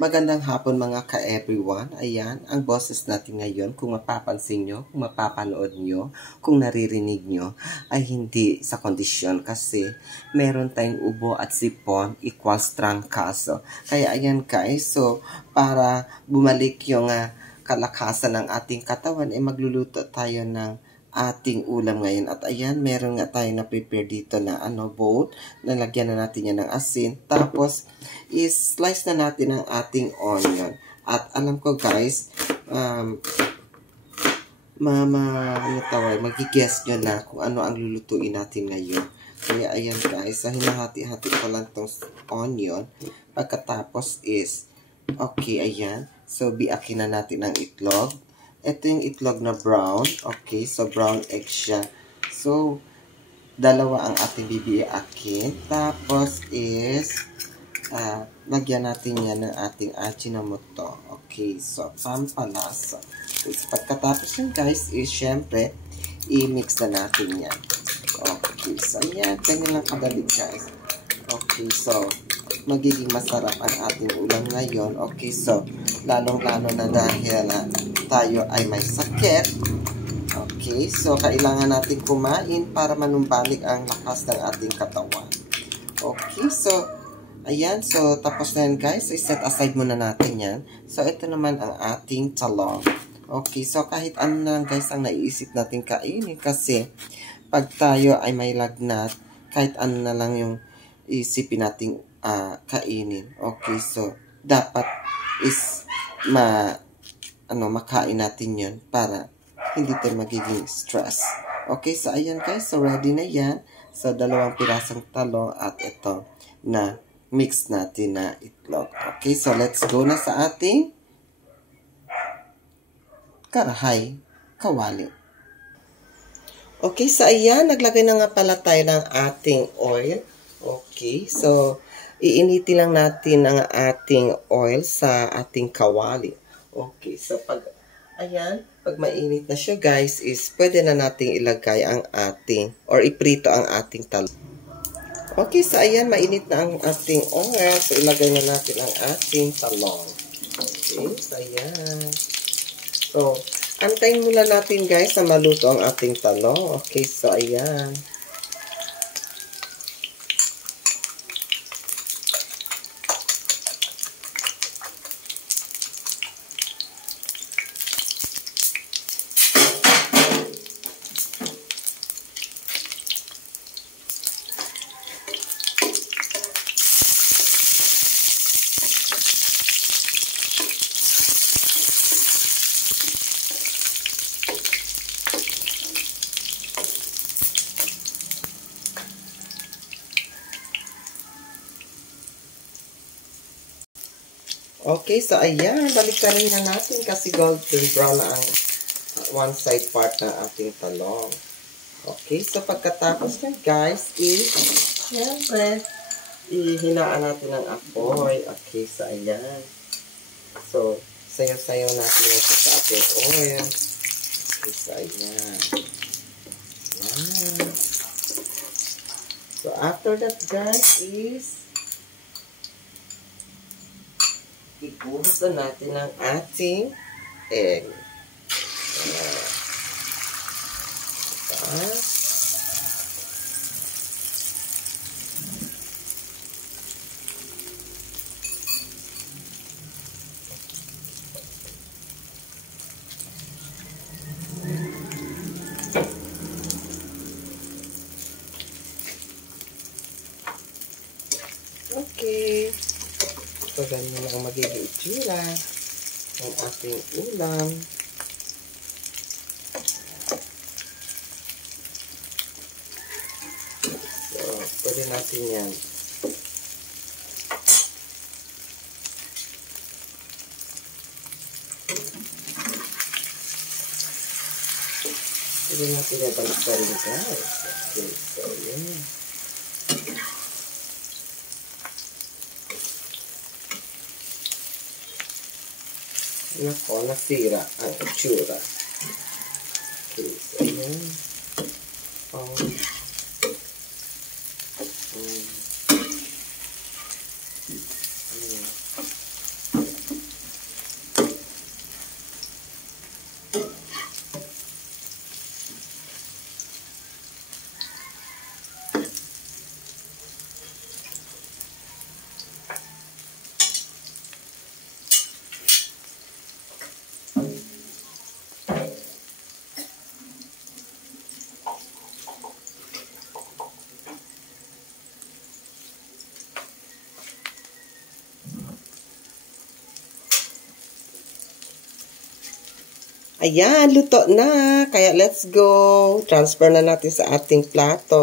Magandang hapon mga ka-everyone. Ayan, ang boses natin ngayon, kung mapapansin nyo, kung mapapanood nyo, kung naririnig nyo, ay hindi sa kondisyon kasi meron tayong ubo at sipon equals trangkaso. Kaya ayan guys, so para bumalik yung kalakasan ng ating katawan, ay magluluto tayo ng ating ulam ngayon. At ayan, meron nga tayo na prepare dito na bowl. Nalagyan na natin yan ng asin. Tapos, is-slice na natin ang ating onion. At alam ko guys, magigess nyo na kung ano ang lulutuin natin ngayon. Kaya ayan guys, hinahati-hati ko lang tong onion. Pagkatapos is, okay, ayan. So, biakin na natin ang itlog. Ito yung itlog na brown. Okay, so brown egg siya. So, dalawa ang ating bibiakin. Tapos is, lagyan natin yan ng ating Ajinomoto. Okay, so pampalasa. So, pagkatapos yun guys, is syempre, i-mix na natin yan. Okay, so yan. Ganyan lang kadali guys. Okay, so, magiging masarap ang ating ulam ngayon. Okay, so, lalong-lalo na dahil tayo ay may sakit. Okay, so, kailangan natin kumain para manumbalik ang lakas ng ating katawan. Okay, so, ayan. So, tapos na yan guys. So, set aside muna natin yan. So, ito naman ang ating talong. Okay, so, kahit ano na guys ang naiisip natin kainin kasi pag tayo ay may lagnat, kahit ano na lang yung isipin nating kainin. Okay, so dapat is makain natin yun para hindi tayo magiging stress. Okay, so ayan guys, so ready na yan. So dalawang pirasong talong at ito na mix natin na itlog. Okay, so let's go na sa ating kawali. Okay, so ayan, naglagay na nga pala tayo ng ating oil. Okay, so iinitin lang natin ang ating oil sa ating kawali. Okay, so pag mainit na siya guys, is pwede na nating ilagay ang ating, or iprito ang ating talong. Okay, so ayan, mainit na ang ating oil. So ilagay na natin ang ating talong. Okay, so ayan. So, antayin muna natin guys na maluto ang ating talong. Okay, so ayan. Okay, so ayan, baliktarin na natin kasi golden brown na ang one side part ng ating talong. Okay, so pagkatapos yan guys, syempre, ihinaan natin ang apoy. Okay, so ayan. So, sayaw-sayaw natin yung sa ating oil. Okay, so ayan. Ayan. So, after that guys is, ibuhos na natin ang ating egg. Okay. So, ganyan ang magiging itsura ng ating ulam. So, pwede natin yan. Pwede natin yan balik-balik guys. Okay, so yan. Nako, nasira ang itsura. Okay, so yan. Ayan, luto na. Kaya let's go. Transfer na natin sa ating plato.